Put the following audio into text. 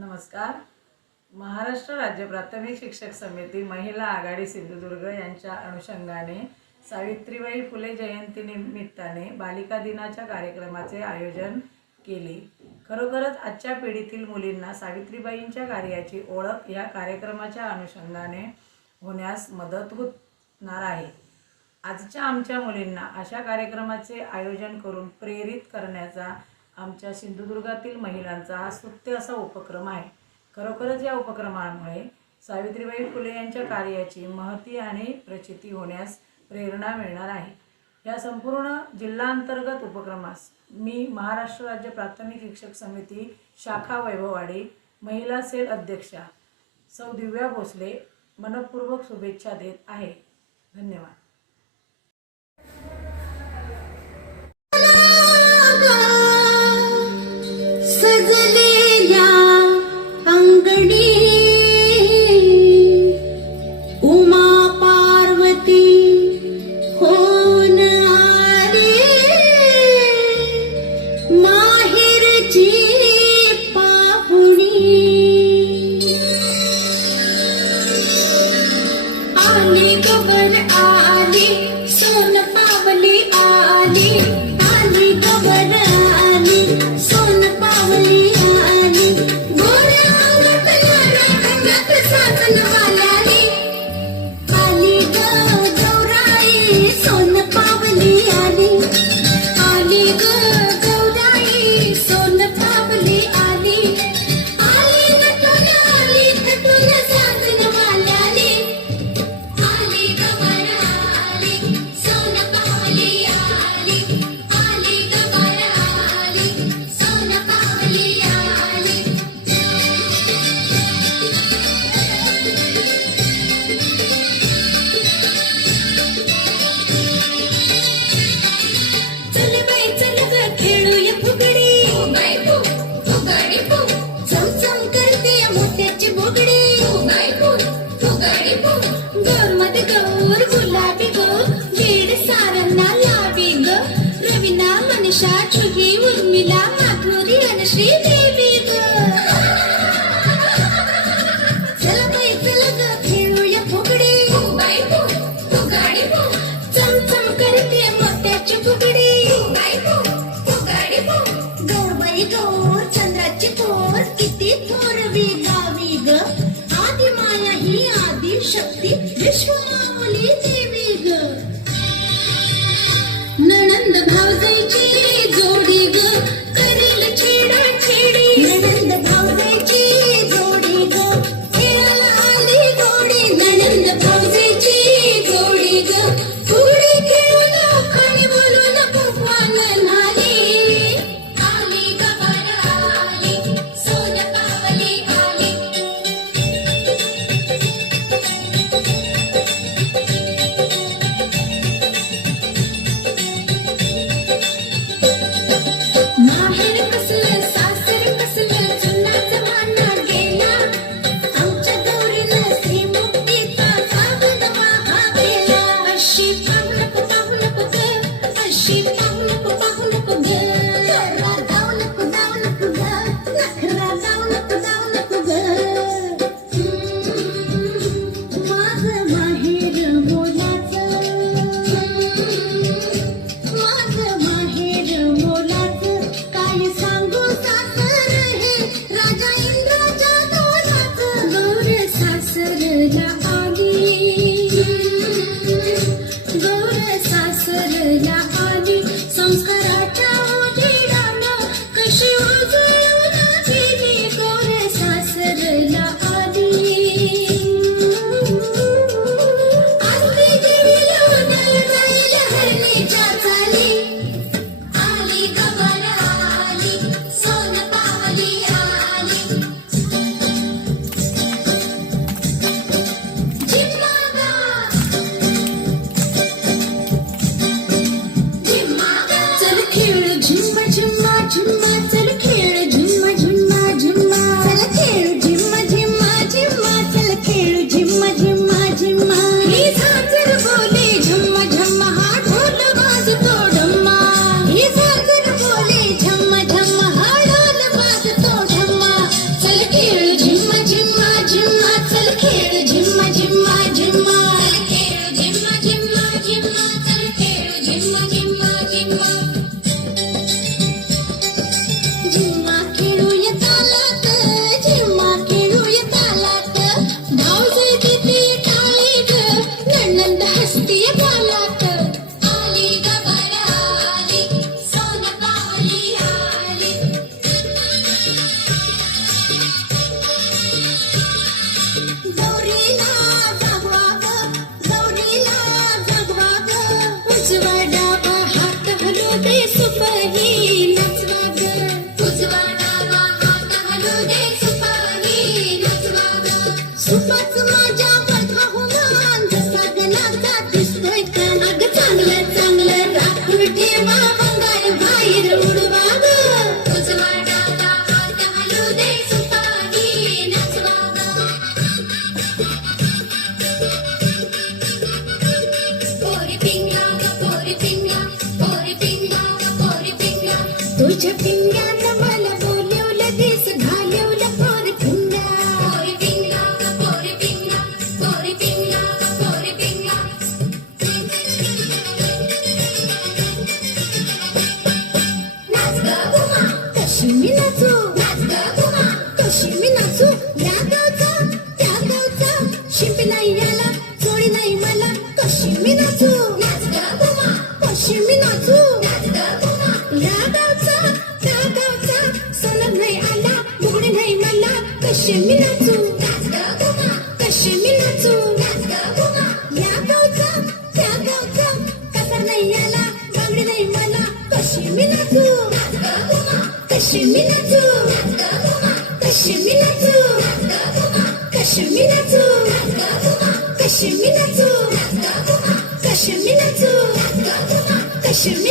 नमस्कार. महाराष्ट्र राज्य प्राथमिक शिक्षक समिती महिला आघाडी सिंधुदुर्ग यांच्या अनुषंगाने सावित्रीबाई फुले जयंती निमित्ताने बालिका दिनाच्या कार्यक्रमाचे आयोजन केले. खरोखरच आजच्या पिढीतील मुलींना सावित्रीबाईंच्या कार्याची ओळख या कार्यक्रमाच्या अनुषंगाने होण्यास मदत होणार आहे. आजच्या आमच्या मुलींना अशा कार्यक्रमाचे आयोजन करून प्रेरित करण्याचा आमच्या सिंधुदुर्गातील महिलांचा हा स्तुत्य असा उपक्रम आहे. खरोखरच या उपक्रमामुळे सावित्रीबाई फुले यांच्या कार्याची महती आणि प्रचिती होण्यास प्रेरणा मिळणार आहे. या संपूर्ण जिल्हांतर्गत उपक्रमास मी महाराष्ट्र राज्य प्राथमिक शिक्षक समिती शाखा वैभववाडी महिला सेल अध्यक्षा सौ दिव्या भोसले मनपूर्वक शुभेच्छा देत आहे. धन्यवाद. किती थोरवी गावी ग आदि माया ही आदि शक्ती. विश्वमावली देवी ग नणंद भावजाईची 心。कशी मी